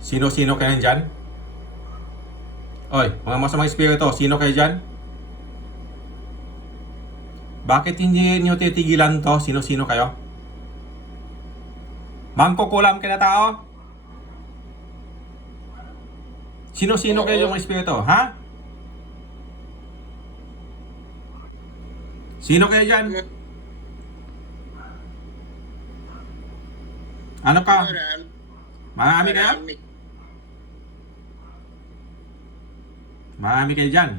Sino-sino kayo dyan? Oy, mga masamang espiritu, sino kayo dyan? Bakit hindi nyo titigilan to? Sino-sino kayo? Mangkukulam kayo na tao? Sino-sino kayo yung mga espiritu, ha? Sino kayo dyan? Ano ka? Marami kayo? Marami kayo dyan.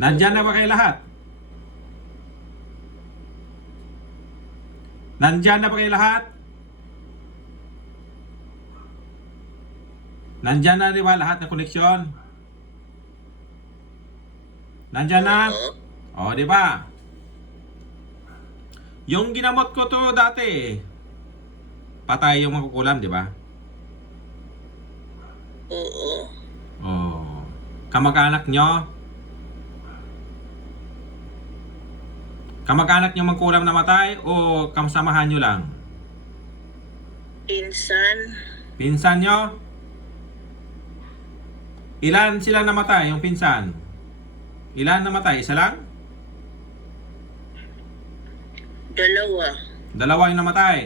Nandyan na ba kayo lahat? Nandyan na ba kayo lahat? Nandyan na di ba lahat ng koneksyon? Nandyan na? O, di ba? Yung ginamot ko to dati, patay yung makukulam, di ba? Oo. Oh. Kamag-anak nyo? Kamag-anak nyo magkulam na matay o kasamahan nyo lang? Pinsan. Pinsan nyo? Ilan sila namatay, yung pinsan? Ilan namatay? Isa lang? Dalawa. Dalawa yung namatay.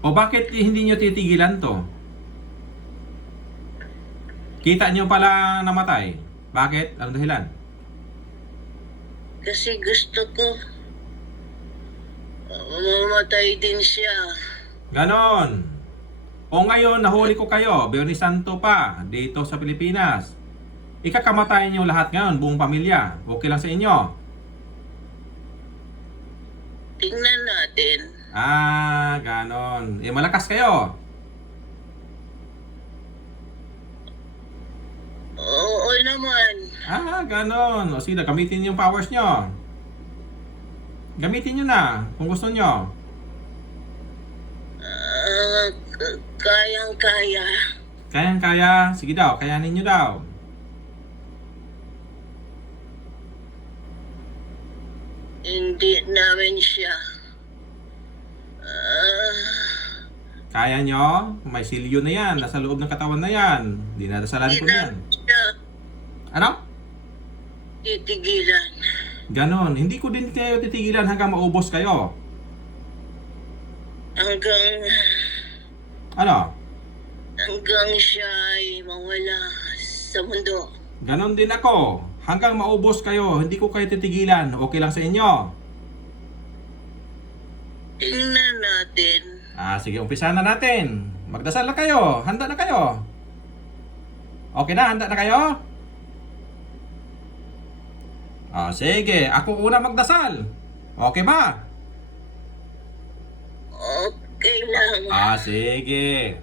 O bakit hindi nyo titigilan to? Kita nyo pala namatay. Bakit? Anong dahilan? Kasi gusto ko mamatay din siya. Ganon. O ngayon, nahuli ko kayo, Biyernes Santo pa, dito sa Pilipinas. Ikakamatayin nyo lahat ngayon, buong pamilya. Okay lang sa inyo? Tingnan natin. Ah, ganon. Eh, malakas kayo. Oo naman. Ah, ganon. O sige, gamitin yung powers nyo. Gamitin nyo na, kung gusto nyo. Kayang-kaya. Kayang-kaya. Sige daw, kayanin nyo daw. Hindi namin siya. Kaya nyo? May silyo na yan. Nasa loob ng katawan na yan. Dinadasalan ko Hindi yan. namin siya Ano? titigilan. Ganon. Hindi ko din kayo titigilan hanggang maubos kayo. Ano? Hanggang siya ay mawala sa mundo. Ganon din ako. Hanggang maubos kayo, hindi ko kayo titigilan. Okay lang sa inyo? Tingnan natin. Ah, sige, umpisa na natin. Magdasal na kayo. Handa na kayo. Okay na, handa na kayo? Ah, sige. Ako una magdasal. Okay ba? Okay lang. Ah, sige.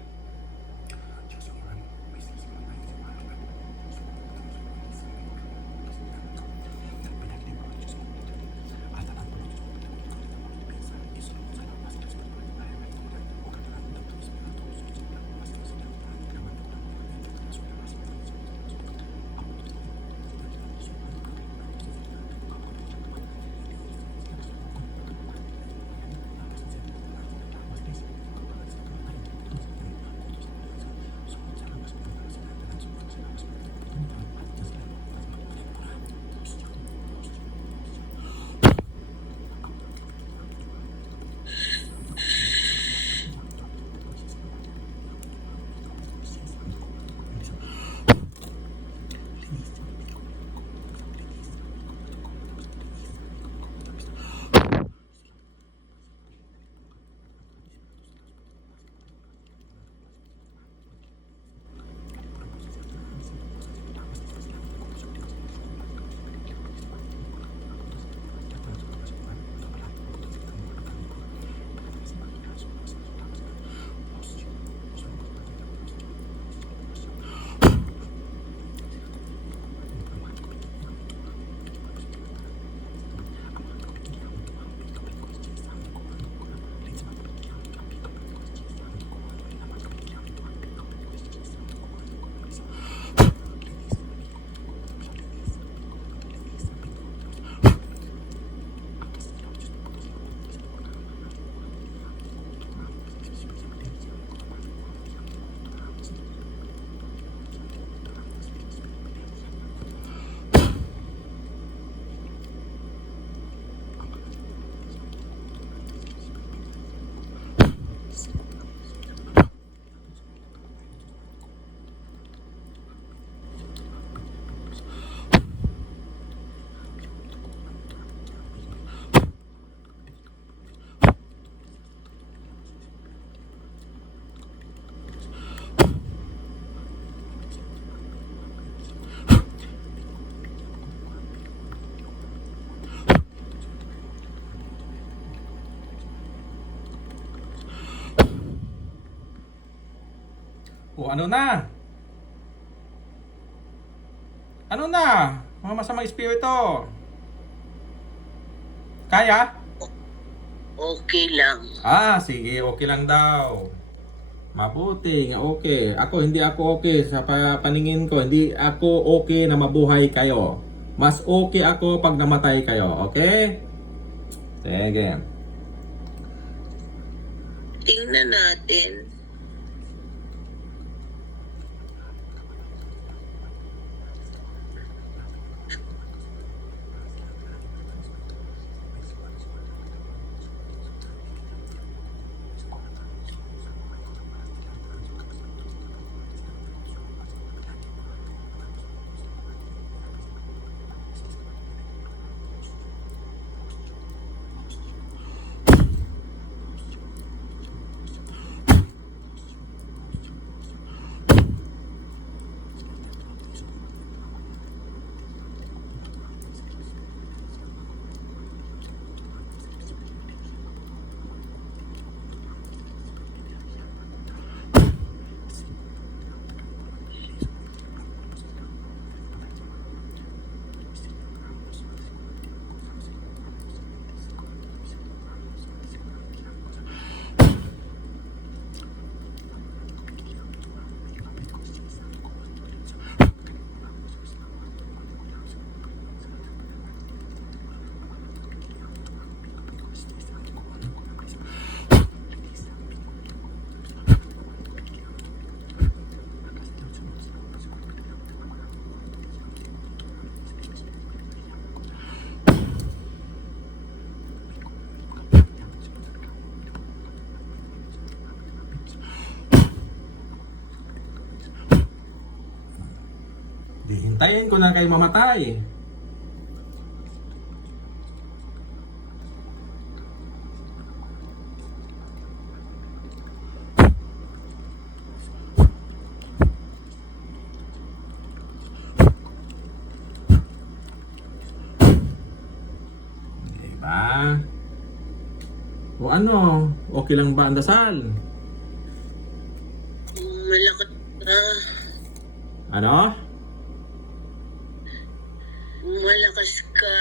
O ano na? Ano na? Mga masamang espiritu. Kaya? Okay lang. Sige, okay lang daw. Mabuti nga okay. Hindi ako okay sa paningin ko. Hindi ako okay na mabuhay kayo. Mas okay ako pag namatay kayo. Okay? Sige. Tingnan natin. Di hintayin ko na kayo mamatay. Diba? O ano? Okay lang ba ang dasal? Malakas ka. Ano? Malakas ka.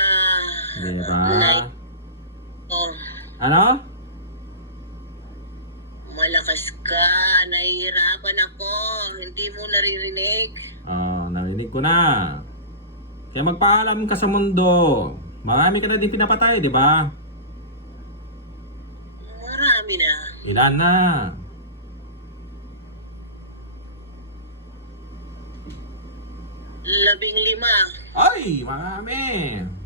Diba? Oh, Ano? malakas ka. Nahihirapan ako. Hindi mo naririnig. Narinig ko na. Kaya magpaalam ka sa mundo. Marami ka na din pinapatay, di ba? Marami na. Ilan na? Labing-lima. Ay, marami.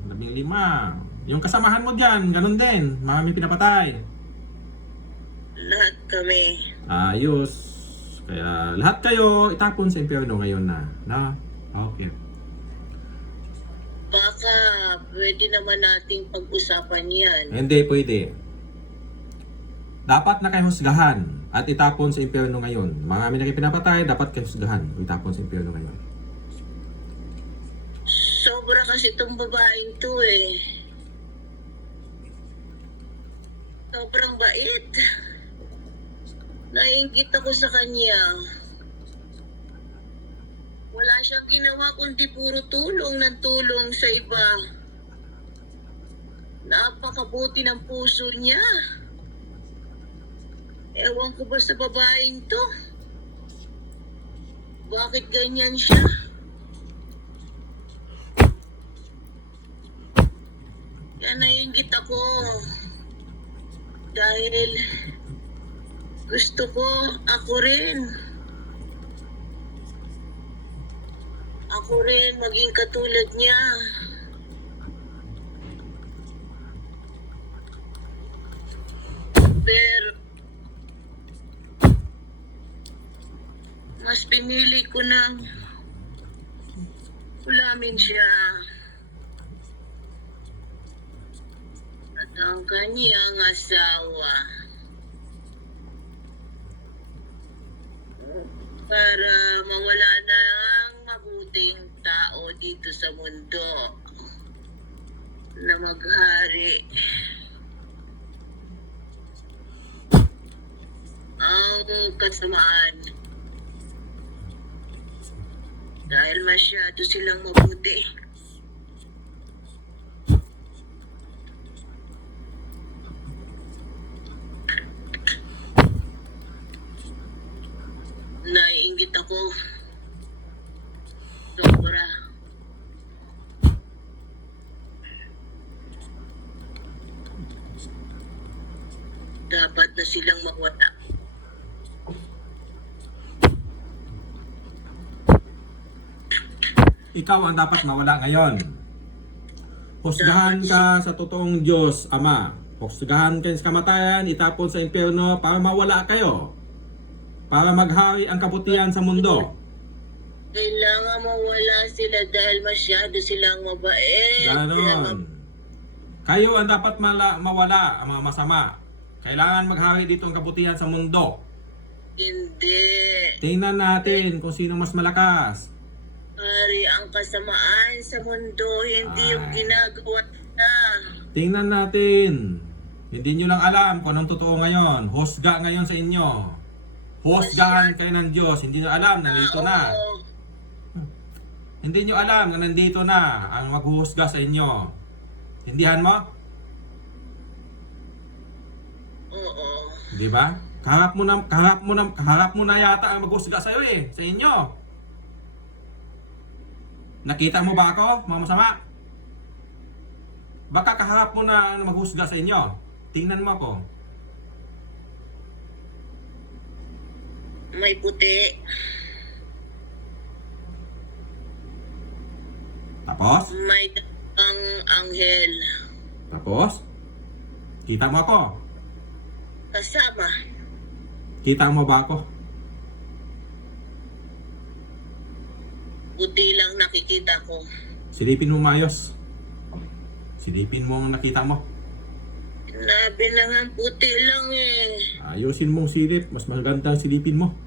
15. Yung kasamahan mo dyan, ganun din. Marami pinapatay. Lahat kami. Ayos. Kaya lahat kayo itapon sa impyerno ngayon na. Na? Okay. Baka pwede naman nating pag-usapan yan. Hindi pwede. Dapat na kayo husgahan at itapon sa impyerno ngayon. Marami na kayo pinapatay, dapat kayo husgahan o itapon sa impyerno ngayon. Sobra kasi itong babaeng to eh. Sobrang bait. Naiingit ako sa kanya. Wala siyang ginawa kundi puro tulong ng tulong sa iba. Napakabuti ng puso niya. Ewan ko ba sa babaeng to? Bakit ganyan siya? Kaya naiingit ako. Dahil gusto ko ako rin maging katulad niya. Pero mas pinili ko na ulamin siya at ang kanyang asawa para mawala na ang mabuting tao dito sa mundo na maghari. Ang kasamaan Dahil masyado silang mabuti. Naiinggit ako. Sobra. Dapat na silang mawala. Ikaw ang dapat mawala ngayon. Husgahan ka sa totoong Diyos, Ama. Husgahan kayo sa kamatayan, itapon sa impyerno para mawala kayo. Para maghari ang kabutihan sa mundo. Kailangan mawala sila dahil masyado silang mabait. Ganon. Kayo ang dapat mawala, ang mga masama. Kailangan maghari dito ang kabutihan sa mundo. Hindi. Tingnan natin kung sino mas malakas. Hari ang kasamaan sa mundo, hindi yung Ay. ginagawa na. Tingnan natin. Hindi nyo lang alam kung anong totoo ngayon. Husga ngayon sa inyo. Husgahan kayo ng Diyos. Hindi nyo alam na nandito na. Oo. Hindi nyo alam na nandito na ang maghuhusga sa inyo. Hindihan mo? Oo. Di ba? Kaharap mo na yata ang maghuhusga sa iyo eh, sa inyo. Nakita mo ba ako, mga masama? Baka kaharap mo na ang maghusga sa inyo. Tingnan mo ako. May puti. Tapos? May ang anghel. Tapos? Kita mo ako? Kasama. Kita mo ba ako? Puti lang nakikita ko. Silipin mo mayos. Silipin mo ang nakita mo. Sinabi na nga puti lang eh. Ayusin mong silip. Mas maganda ang silipin mo.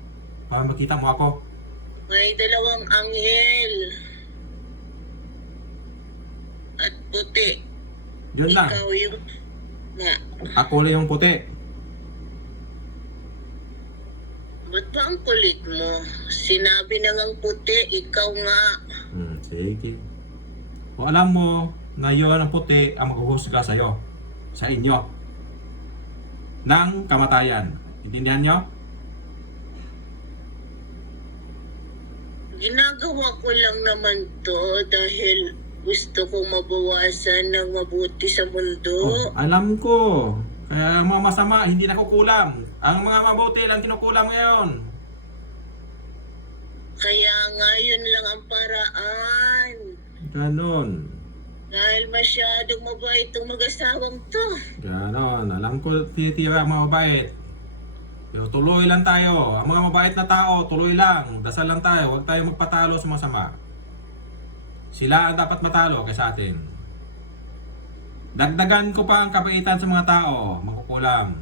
Para makita mo ako. May dalawang anghel. At puti. Yun lang. Ikaw yung nga. Ako lang yung puti. Ba't ba ang kulit mo? Sinabi na ngang puti, ikaw nga. Sige. O alam mo na yun ang puti ang maghuhusga sa'yo. Sa inyo. Ng kamatayan. Intindihan nyo? Ginagawa ko lang naman to dahil gusto kong mabawasan ng mabuti sa mundo. Alam ko. Kaya ang mga masama, hindi nakukulam. Ang mga mabuti lang kinukulam ngayon. Kaya nga yun lang ang paraan. Ganon. Dahil masyadong mabait itong mag-asawang to. Ganon. Alam ko titira ang mga mabait. Pero tuloy lang tayo. Ang mga mabait na tao, tuloy lang. Dasal lang tayo. Huwag tayo magpatalo sa masama. Sila ang dapat matalo kaysa atin. Dagdagan ko pa ang kabaitan sa mga tao, makukulam.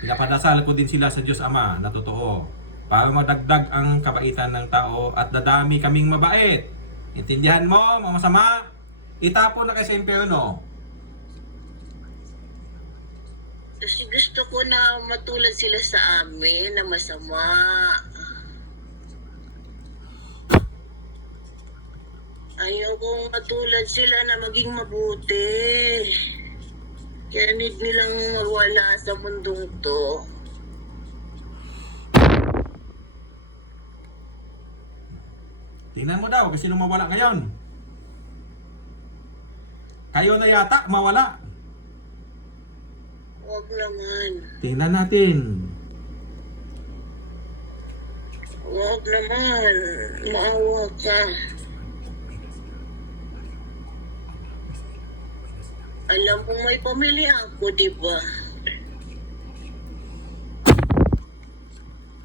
Pinapadasal ko din sila sa Diyos Ama na totoo para madagdag ang kabaitan ng tao at dadami kaming mabait. Intindihan mo, mga masama? Itapon na kayo sa impyerno. Kasi gusto ko na matulad sila sa amin na masama. Ayaw kong matulad sila na maging mabuti. Kaya need nilang mawala sa mundong to. Tingnan mo daw kasi nung mawala ngayon. Kayo na yata mawala. Huwag naman. Tingnan natin. Huwag naman. Maawa ka. Alam mo may pamilya ako, di ba?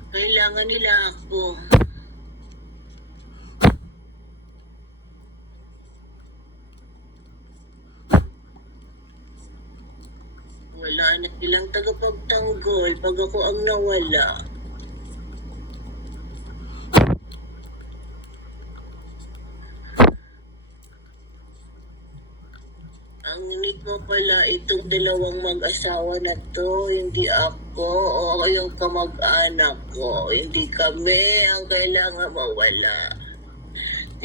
Kailangan nila ako. Wala na silang tagapagtanggol pag ako ang nawala. Ang ngunit mo pala itong dalawang mag-asawa na to, hindi ako o yung kamag-anak ko. Hindi kami ang kailangan mawala.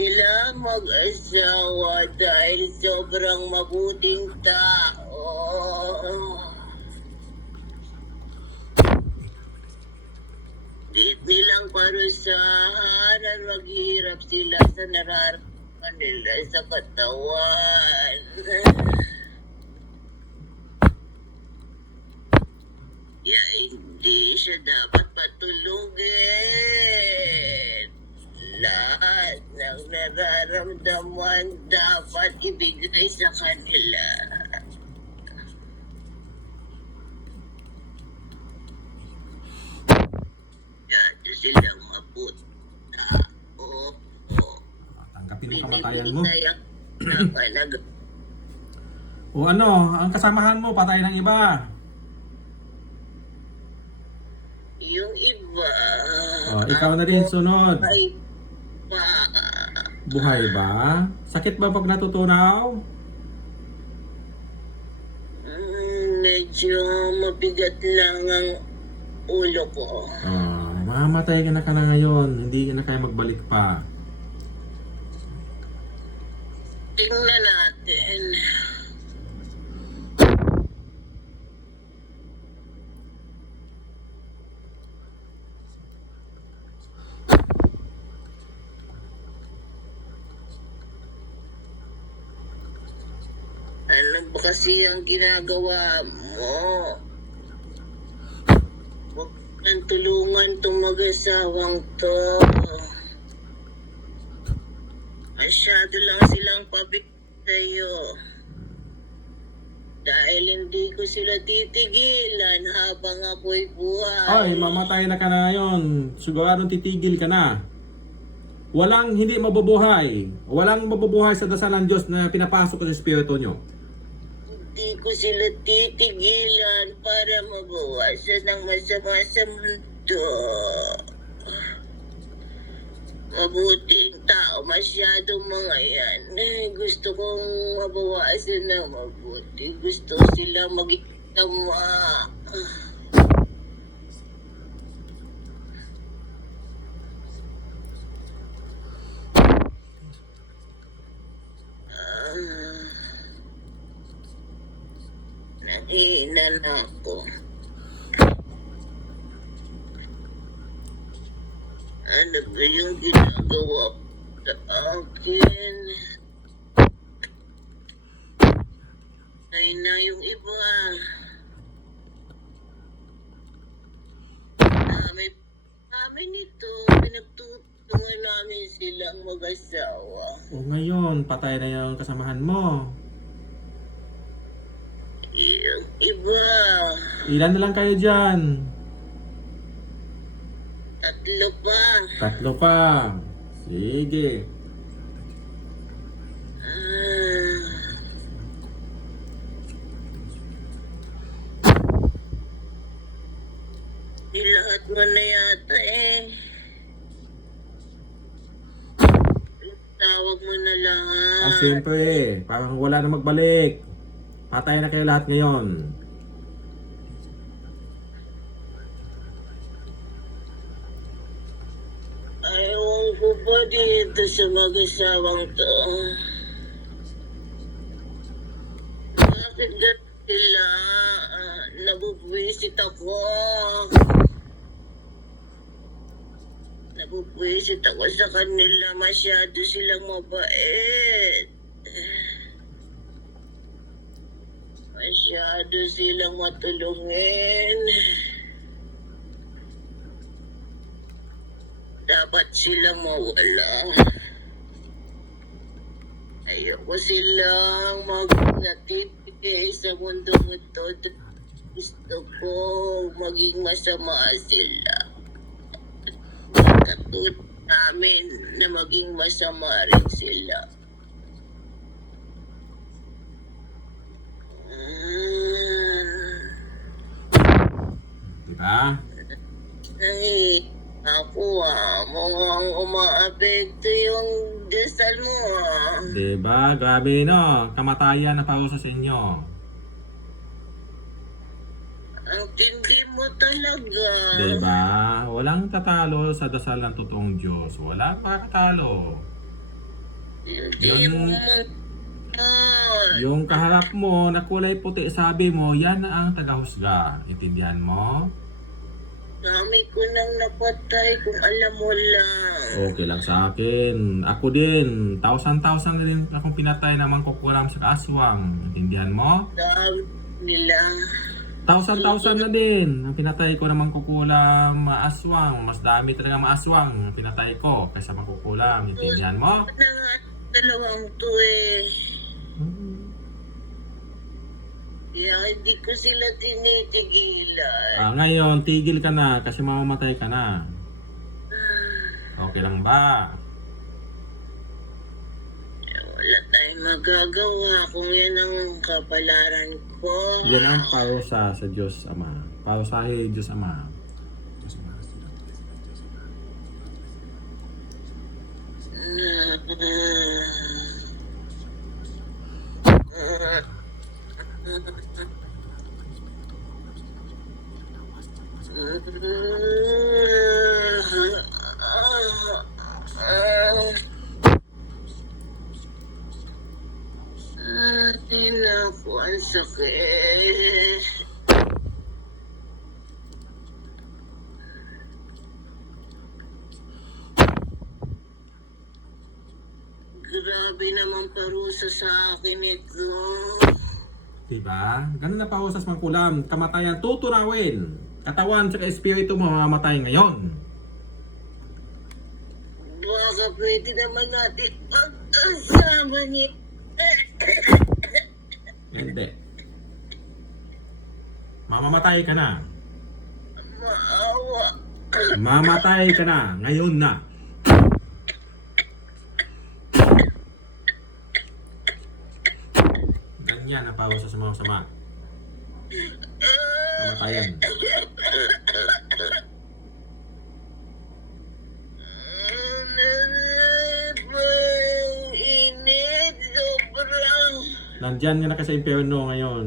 sila mag-asawa dahil sobrang mabuting tao. Di nilang parusahan at maghihirap sila sa nararamdaman nila sa katawan. Kaya hindi siya dapat patulugin. Lahat ng nararamdaman dapat ibigay sa kanila. Kaya silang mapunta. Oo. Tanggapin yung kamatayan mo. Napalaga. O ano, ang kasamahan mo, patay ng iba. Yung iba O, ikaw na din sunod. ay pa. Buhay ba? Sakit ba pag natutunaw? Medyo mabigat lang ang ulo ko. Mamamatay ka na ngayon. Hindi ka na kaya magbalik pa. Tingnan natin. Ano ba kasi ang ginagawa mo? Huwag kang tulungan tong mag-asawang to. Masyado lang silang pabig sa'yo. Dahil hindi ko sila titigilan habang ako'y buhay. Ay, mamatay na ka na ngayon. Siguradong titigil ka na. Walang hindi mabubuhay. Walang mabubuhay sa dasal ng Diyos na pinapasok sa espiritu nyo. Hindi ko sila titigilan para mabawasan ng masama sa mundo. Mabuting tao, masyadong mga yan. Gusto kong mabawasan ng mabuti. Gusto sila maging tama. Nangihina na ako. Ano ba yung ginagawa sa akin? Ay na yung iba. Kami nito, pinagtutulungan namin silang mag-asawa. O ngayon, patay na yung kasamahan mo. Yung iba, Ilan na lang kayo dyan? 3 pa. 3 pa. Sige. Lahat mo na yata eh. Tawag mo na lahat. Siyempre, parang wala na magbalik. Patay na kayo lahat ngayon. Ayaw ko ba dito sa mag-asawang to? Bakit ganun sila? Nabubwisit ako. Nabubwisit ako sa kanila. Masyado silang mabait. Masyado silang matulungin. Dapat silang mawala. Ayoko silang mag-natitigay sa mundong ito. Gusto ko maging masama sila. Katulad namin na maging masama rin sila. Diba? Ay, ako mukhang umaapekto yung dasal mo Diba? Grabe no. Kamatayan na parusa sa inyo. Ang tindi mo talaga. Diba? Walang tatalo sa dasal ng totoong Diyos. Walang makakatalo. Hindi Yun. mo man. Yung kaharap mo na kulay puti, sabi mo, yan ang tagahusga. Intindihan mo? Dami ko nang napatay kung alam mo lang. Okay lang sa akin. Ako din. Thousand na din akong pinatay na mangkukulam sa aswang. Intindihan mo? Dami nila. Thousand na din ang pinatay ko na mangkukulam aswang. Mas dami talaga maaswang ang pinatay ko kaysa mangkukulam. Intindihan mo? Na nga, dalawang to eh. Kaya hindi ko sila tinitigilan. Ngayon, tigil ka na kasi mamamatay ka na. Okay lang ba? Wala tayong magagawa kung yan ang kapalaran ko. Yan ang parusa sa Diyos Ama. Parusahe Diyos Ama. Ay, naku, ang sakit. Grabe naman parusa sa akin ito. Diba? Ganun na pausas mangkulam. Kamatayan tuturawin. Katawan at espiritu mo mamamatay ngayon. Baka pwede naman natin mag-asama niya. Hindi. Mamamatay ka na. Maawa. Mamatay ka na. Ngayon na. Ganyan ang pausas sa mga sama. Kamatayan. Init, sobrang. Nandyan ka na ka sa impyerno ngayon.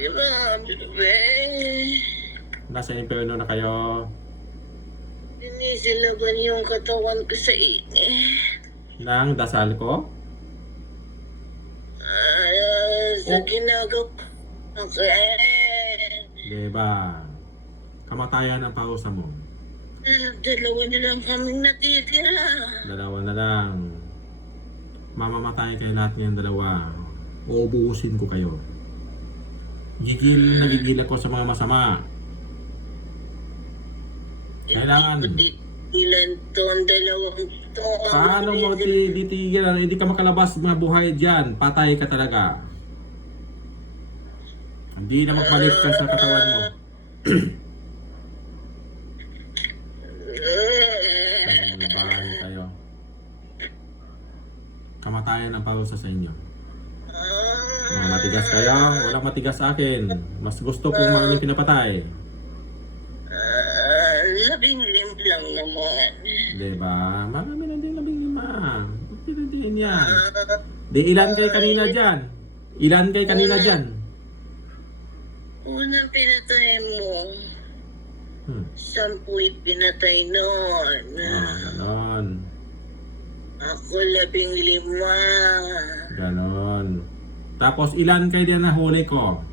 Grabe. Nasa impyerno na kayo. Sinisilaban yung katawan ko sa init. Nang dasal ko. Sa ginagawa. Okay. Diba? Kamatayan ang pausa mo. Dalawa na lang kaming natitira. Dalawa na lang. Mamamatay kayo lahat ngayong dalawa. Uubusin ko kayo. Nagigil ako sa mga masama. Kailangan. Ilan to ang dalawang to. Paano mo titigilan? Hindi ka makalabas mga buhay dyan. Patay ka talaga. Hindi na magbalik ka sa katawan mo. Bahay kayo. Kamatayan ang parusa sa inyo. Mga matigas kayo, walang matigas sa akin. Mas gusto kong mga pinapatay. 15 lang naman. Diba? Marami na din 15. Hindi din yan. Di ilan kay kanina dyan? Ilan kay kanina dyan? Unang pinatay mo. 10 pinatay noon. Ganon. Ako 15. Ganon. Tapos ilan kayo din nahuli ko?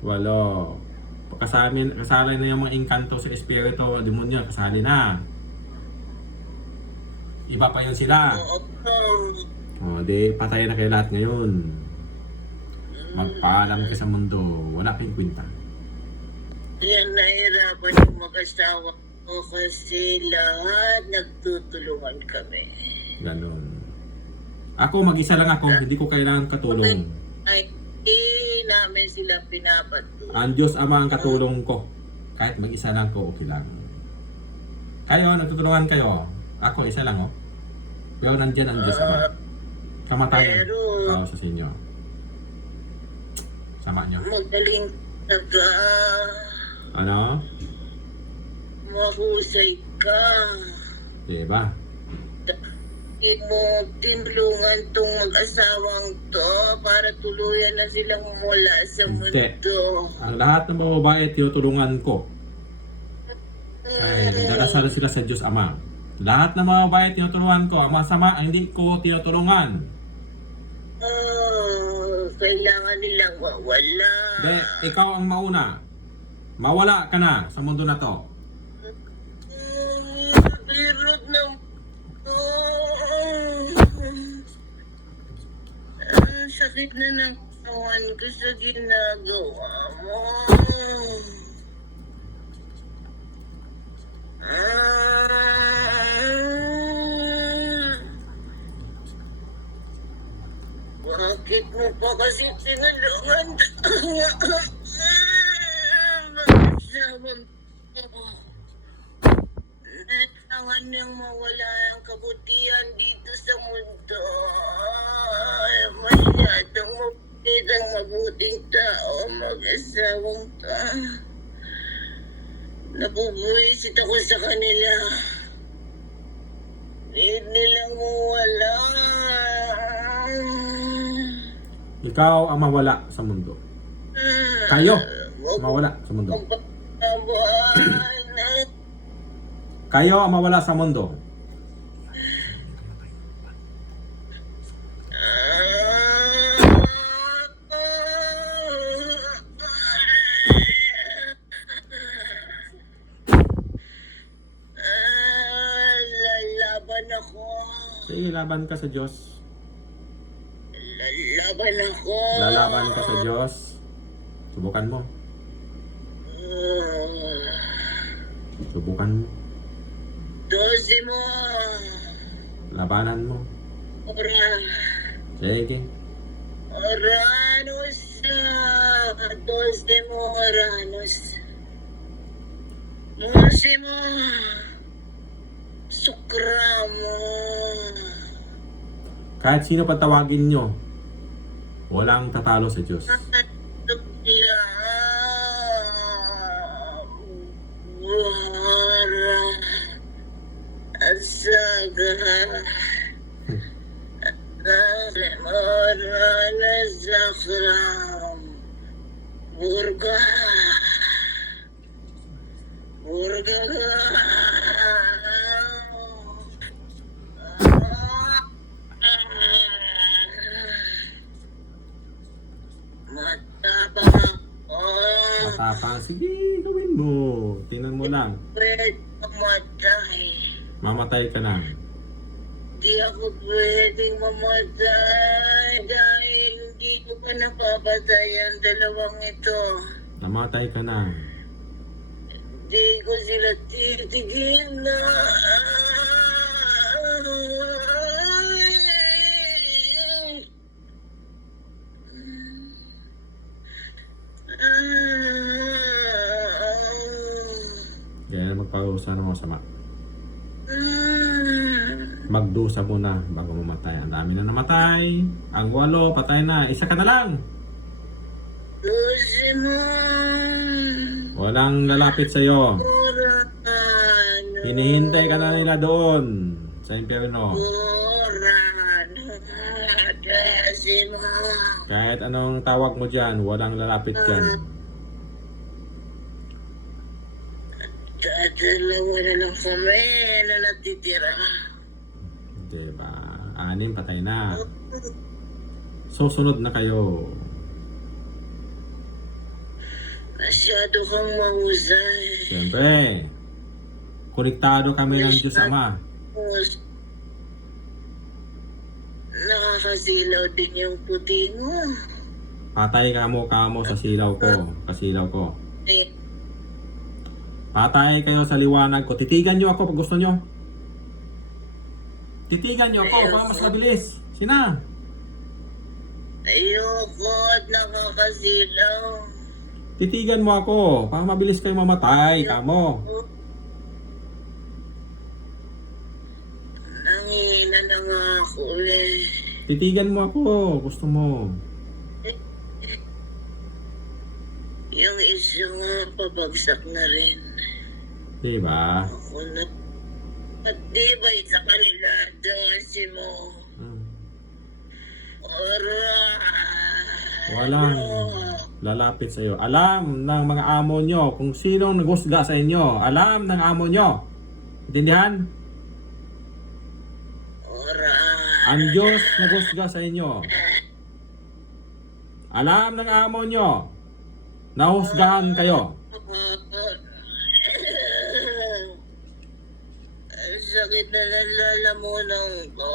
8. Kasali na yung mga engkanto sa espiritu, demonyo, kasali na. Iba pa yun sila. O, di patay na kayo lahat ngayon. Magpaalam ka sa mundo, wala kayong kwenta. Yan, nahirapan yung mag-asawa ko kasi lahat nagtutulungan kami. Ganon. Ako, mag-isa lang ako, hindi ko kailangan katulong. Ay, namin sila pinapatulong. Ang Diyos Ama ang katulong ko. Kahit mag-isa lang ko, okay lang. Kayo, nagtutulungan kayo. Ako, isa lang, oh. Pero nandyan ang Diyos Ama. Kamatayan. Pero, Sa inyo. Sama nyo. magaling ka. Ano? Mahusay ka. Diba? Hindi mo tinulungan tong mag-asawang to para tuluyan na silang mula sa Hindi. mundo. Ang lahat ng mga babae, tinutulungan ko. Ay, nagdadasal sila sa Diyos Ama. Lahat ng mga babae tinutulungan ko, ang masama ay hindi ko tinutulungan. Kailangan nilang mawala. Hindi, ikaw ang mauna. Mawala ka na sa mundo na to. Birot ng sakit na ng kawan ko sa ginagawa mo. Bakit mo pa kasi tinulungan? Kailangan niyang mawala ang kabutihan dito sa mundo. Masyadong mabait ang mabuting tao, mag-asawang ka. Nabubuisit ako sa kanila. Need nilang mawala. Ikaw ang mawala sa mundo. Kayo mawala sa mundo. Kayo ang mawala sa mundo. Lalaban ako. Sige, laban ka sa Diyos. Lalaban ako. Lalaban ka sa Diyos. Subukan mo. Subukan mo. 12 mo. Labanan mo. Ora. Sige. Oranos. 12 mo, Oranos. Musimo. Sukra mo. Kahit sino patawagin nyo, walang tatalo sa Diyos. Wara. Asaga. Mara Zakram. Burga. Burga. Matapang ako. Matapang. Sige, gawin mo. Tingnan mo lang. Pwede mamatay. Mamatay ka na. Di ako pwedeng mamatay dahil hindi ko pa napapatay ang dalawang ito. Namatay ka na. Di ko sila titigil na. Kaya magparusa ng masama. Magdusa muna bago mamatay. Ang dami na namatay. Ang 8, patay na. Isa ka na lang. Walang lalapit sa'yo. Hinihintay ka na nila doon sa impyerno. Kahit anong tawag mo dyan, walang lalapit dyan. Dalawa na lang kami na natitira. Diba? 6 patay na. Susunod na kayo. Masyado kang mahusay. Siyempre, konektado kami ng Diyos Ama. Nakakasilaw din yung puti mo. Patay ka mo sa silaw ko. Kasilaw ko. Eh, Patay kayo sa liwanag ko. Titigan nyo ako pag gusto nyo. Titigan nyo ako para mas mabilis. Sina? ayoko at nakakasilaw. Titigan mo ako para mabilis kayo mamatay. Kamo. Nangihina na nga ako eh. Titigan mo ako. Gusto mo. Yung isa nga pabagsak na rin. Diba? Ako na. At di ba sa kanila dasi mo? Hmm. Ora. Walang. lalapit sa iyo. Alam ng mga amo nyo kung sino naghusga sa inyo. Alam ng amo nyo. Intindihan? Ora. Ang Diyos naghusga sa inyo. Alam ng amo nyo. Nahusgahan kayo. Ang sakit na nalalamunan ko.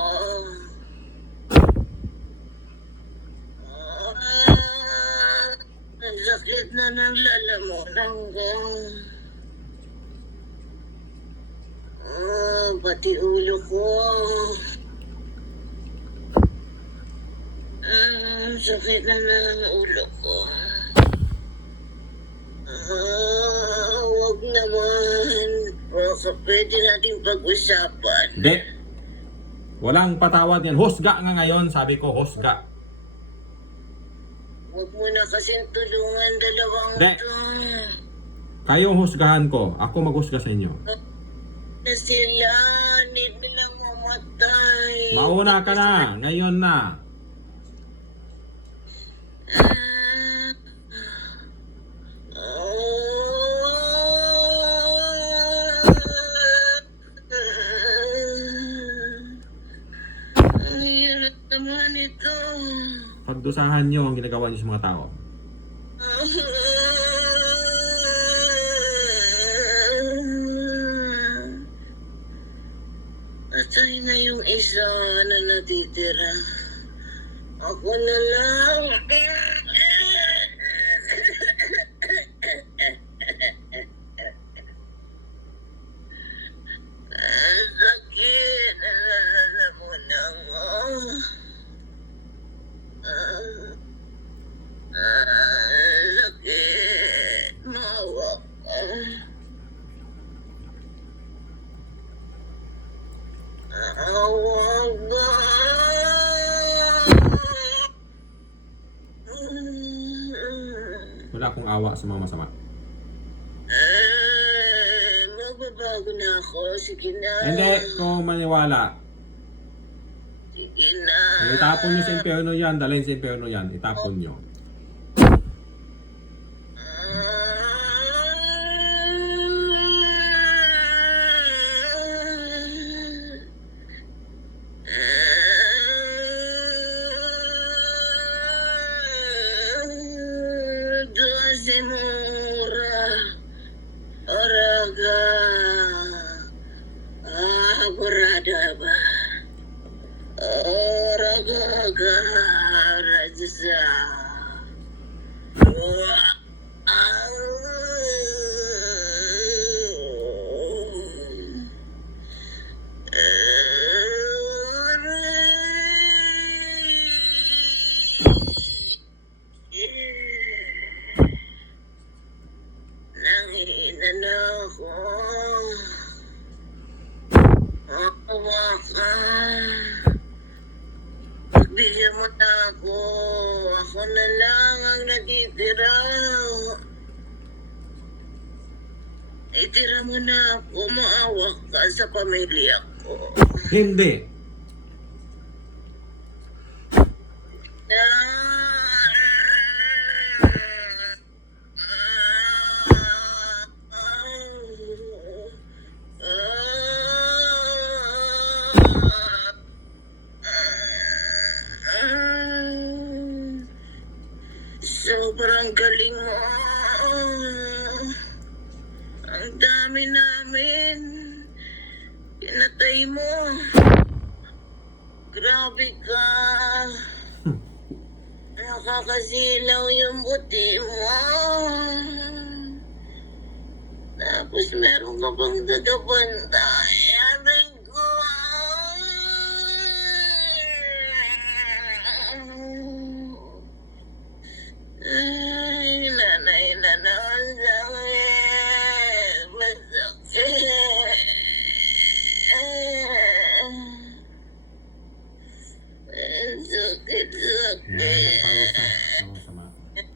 Ang sakit na nalalamunan ko. Pati ulo ko. Ang sakit na ng ulo ko. Wag naman. Baka pwede natin pag-usapan. Hindi. Walang patawad yan. Husga nga ngayon. Sabi ko, husga. Huwag mo na kasing tulungan dalawang Hindi. to. Kayo husgahan ko. Ako maghusga sa inyo. Na sila, need nilang mamatay. Mauna ka na. Ngayon na. Ang hirap naman ito. Pagdusahan nyo ang ginagawa niyo sa mga tao. Patay na yung isa na natitira. Ako na lang. Ang sakit. Nalalamunan ko. Sakit. Maawa ka. Awa ka. Wala akong awa sa mga masama. Magbabago na ako. Sige na. Hindi ko maniwala. Sige na. Itapon nyo sa impyerno yan. Dalhin sa impyerno yan. Itapon nyo. Doce mura. Oraga. Burada ba? Oraga. Rajasa. Nangihina na ako. Awa ka. Pagbigyan mo na ako. Ako na lang ang natitira. Itira mo na ako. Maawa ka sa pamilya ko. Hindi. Sobrang galing mo. Ang dami namin. Pinatay mo. Grabe ka. Nakakasilaw yung buti mo. Tapos meron ka pang dadabantay. Aray ko. Ay, nanay na naman sakit. Masakit. Sakit, sakit.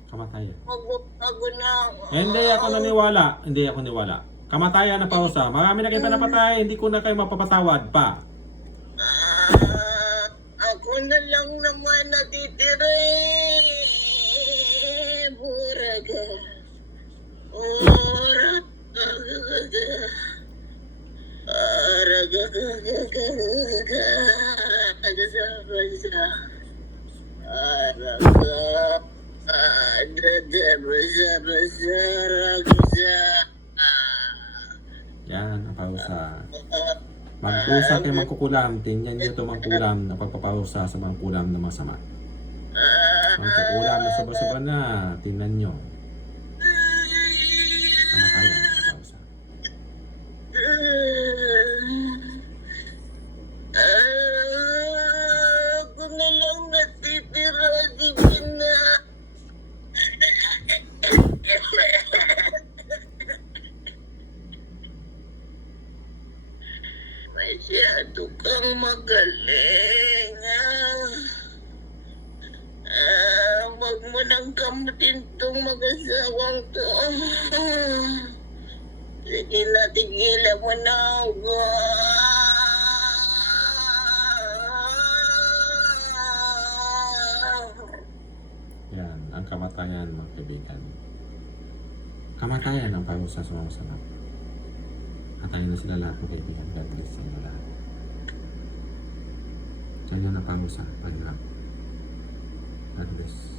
Kamatayan. Magbabago na ako. Hindi ako naniwala. Hindi ako naniwala. Kamatayan na pausa. Marami na kita napatay. Hindi ko na kayo mapapatawad pa. Ako na lang naman natitira. Buhay Yan, ang pausa. Magpusa kayo mangkukulam. Tingnan nyo ito mangkulam na pagpapausa sa mangkulam na masama. Mangkukulam na soba-soba na. Tingnan nyo. Kamatayan ang pausa. Ako na lang natitira, di ba na? Masyado kang magaling, wag mo nang kamutin tong mag-asawang to. Sige na, tigilan mo na ako. Yan, ang kamatayan mga kaibigan. Kamatayan ang pausa sa mga masama. Katayin na sila lahat mga kaibigan. God bless sa inyo lahat. Diyan yan ang pausa. Pahirap. God bless.